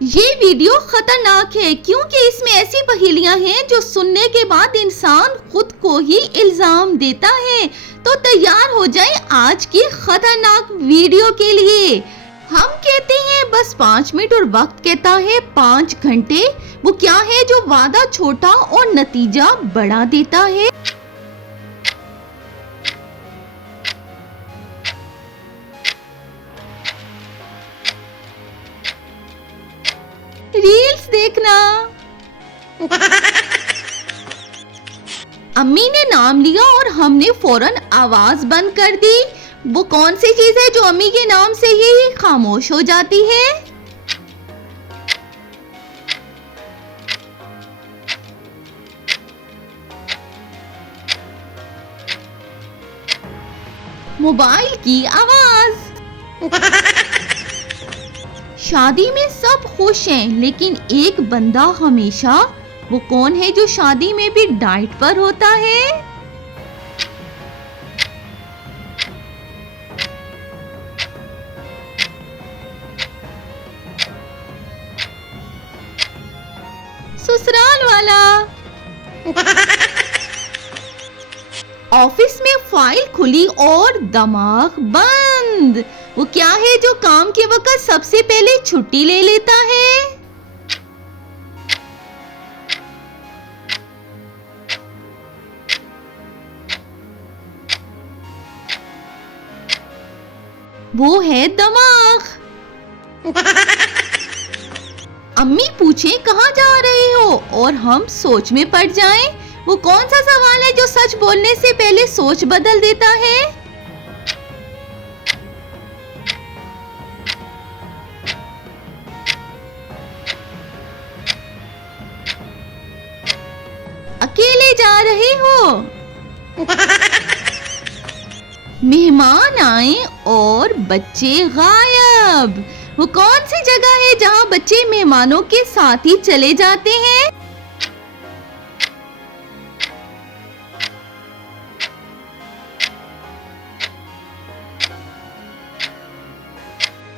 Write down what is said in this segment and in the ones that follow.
ये वीडियो खतरनाक है क्योंकि इसमें ऐसी पहेलियां हैं जो सुनने के बाद इंसान खुद को ही इल्जाम देता है। तो तैयार हो जाए आज की खतरनाक वीडियो के लिए। हम कहते हैं बस 5 मिनट और वक्त कहता है 5 घंटे। वो क्या है जो वादा छोटा और नतीजा बड़ा देता है? रील्स देखना। अम्मी ने नाम लिया और हमने फौरन आवाज बंद कर दी। वो कौन सी चीज है जो अम्मी के नाम से ही खामोश हो जाती है? मोबाइल की आवाज। शादी में सब खुश हैं, लेकिन एक बंदा हमेशा, वो कौन है जो शादी में भी डाइट पर होता है? ससुराल वाला। ऑफिस में फाइल खुली और दिमाग बंद। वो क्या है जो काम के वक्त सबसे पहले छुट्टी ले लेता है? वो है दिमाग। अम्मी पूछे कहाँ जा रहे हो और हम सोच में पड़ जाएं। वो कौन सा सवाल है जो सच बोलने से पहले सोच बदल देता है? अकेले जा रहे हो? मेहमान आए और बच्चे गायब। वो कौन सी जगह है जहां बच्चे मेहमानों के साथ ही चले जाते हैं?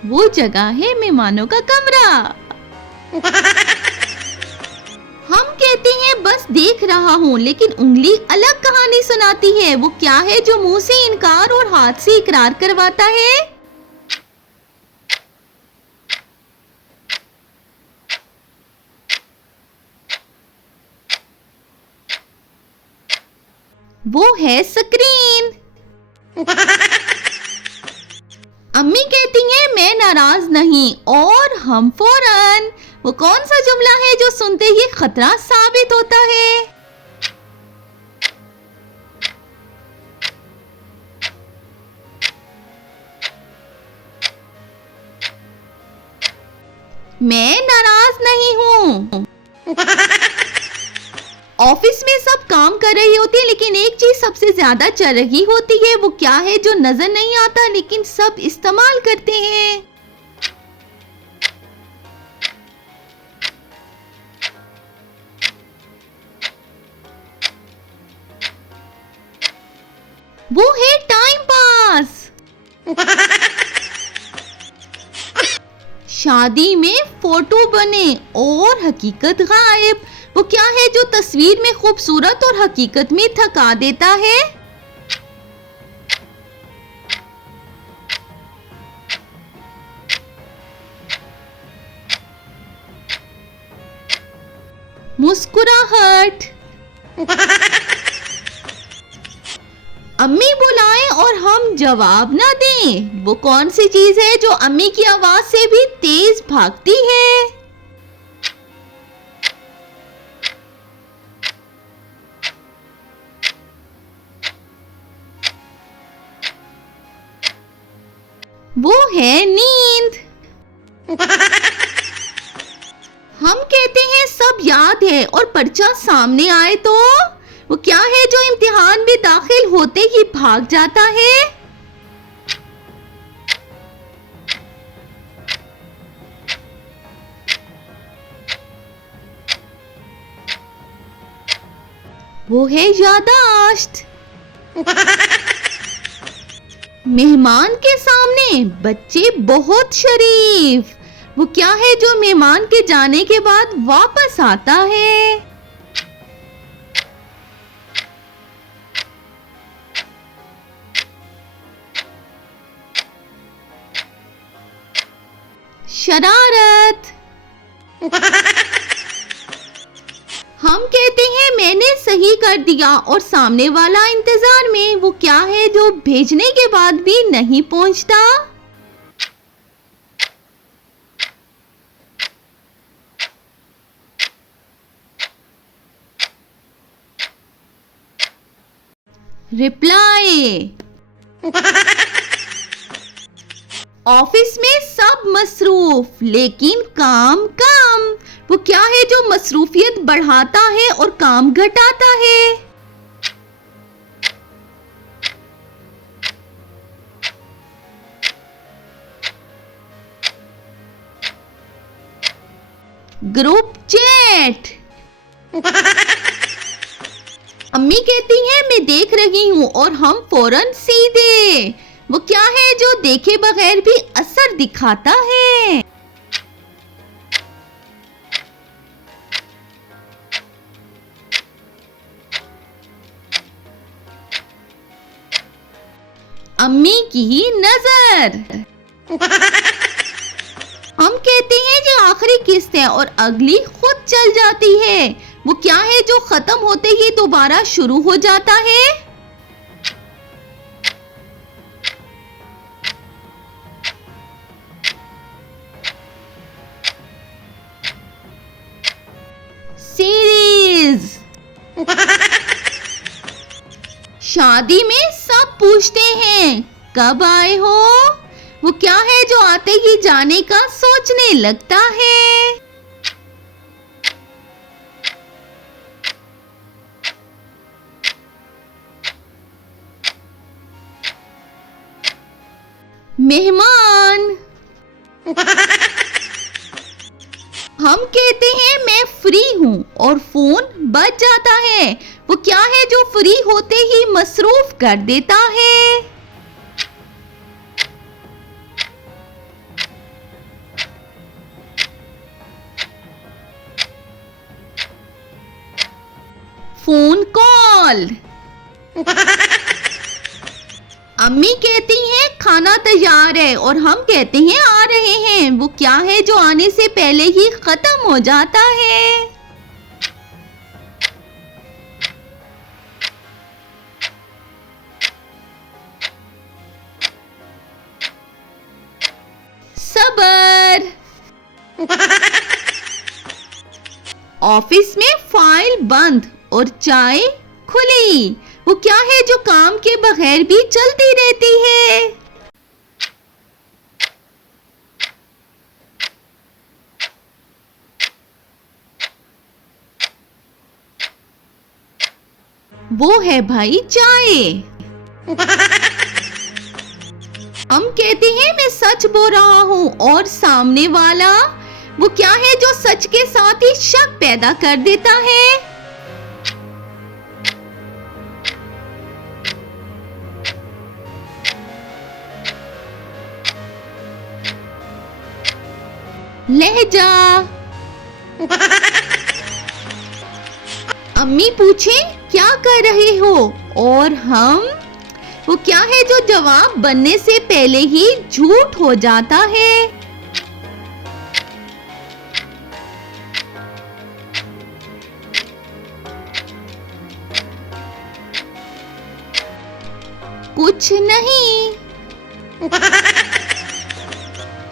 वो जगह है मेहमानों का कमरा। हम कहते हैं बस देख रहा हूँ, लेकिन उंगली अलग कहानी सुनाती है। वो क्या है जो मुंह से इनकार और हाथ से इकरार करवाता है? वो है स्क्रीन। अम्मी कहती हैं मैं नाराज नहीं और हम फौरन। वो कौन सा जुमला है जो सुनते ही खतरा साबित होता है? मैं नाराज नहीं हूँ। ऑफिस में सब काम कर रही होती, लेकिन एक चीज सबसे ज्यादा चल रही होती है। वो क्या है जो नजर नहीं आता लेकिन सब इस्तेमाल करते हैं? वो है टाइम पास। शादी में फोटो बने और हकीकत गायब। वो क्या है जो तस्वीर में खूबसूरत और हकीकत में थका देता है? मुस्कुराहट। अम्मी बुलाएं और हम जवाब ना दें। वो कौन सी चीज है जो अम्मी की आवाज से भी तेज भागती है? वो है नींद। हम कहते हैं सब याद है और पर्चा सामने आए तो? वो क्या है जो इम्तिहान में दाखिल होते ही भाग जाता है? वो है यादाश्त। मेहमान के सामने बच्चे बहुत शरीफ। वो क्या है जो मेहमान के जाने के बाद वापस आता है? शरारत। हम कहते हैं मैंने सही कर दिया और सामने वाला इंतजार में। वो क्या है जो भेजने के बाद भी नहीं पहुंचता? रिप्लाई। ऑफिस में सब मसरूफ लेकिन काम कम। वो क्या है जो मसरूफियत बढ़ाता है और काम घटाता है? Group chat. अम्मी कहती हैं मैं देख रही हूँ और हम फौरन सीधे। वो क्या है जो देखे बगैर भी असर दिखाता है? अम्मी की नजर। हम कहते हैं जो आखिरी किस्त है और अगली खुद चल जाती है। वो क्या है जो खत्म होते ही दोबारा शुरू हो जाता है? सीरीज। शादी में सब पूछते हैं कब आए हो? वो क्या है जो आते ही जाने का सोचने लगता है? मेहमान। हम कहते हैं मैं फ्री हूँ और फोन बज जाता है। वो क्या है जो फ्री होते ही मसरूफ कर देता है? Phone call. अम्मी कहती हैं खाना तैयार है और हम कहते हैं आ रहे हैं। वो क्या है जो आने से पहले ही खत्म हो जाता है? सबर। ऑफिस में फाइल बंद और चाय खुली। वो क्या है जो काम के बगैर भी चलती रहती है? वो है भाई चाय। हम कहते हैं मैं सच बोल रहा हूँ और सामने वाला वो क्या है जो सच के साथ ही शक पैदा कर देता है? लहजा। अम्मी पूछे क्या कर रहे हो और हम वो क्या है जो जवाब बनने से पहले ही झूठ हो जाता है? कुछ नहीं।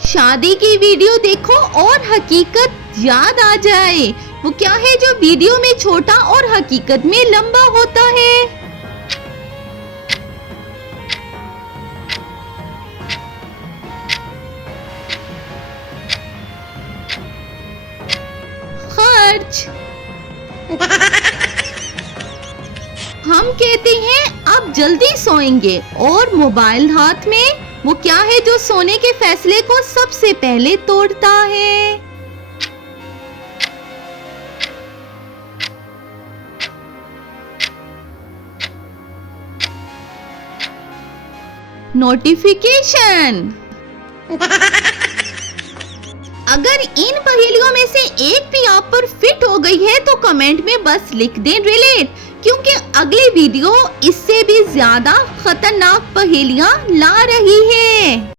शादी की वीडियो देखो और हकीकत याद आ जाए। वो क्या है जो वीडियो में छोटा और हकीकत में लंबा होता है? खर्च। हम कहते हैं अब जल्दी सोएंगे और मोबाइल हाथ में। वो क्या है जो सोने के फैसले को सबसे पहले तोड़ता है? नोटिफिकेशन। अगर इन पहेलियों में से एक भी आप पर फिट हो गई है तो कमेंट में बस लिख दें रिलेट, क्योंकि अगली वीडियो इससे भी ज्यादा खतरनाक पहेलियां ला रही है।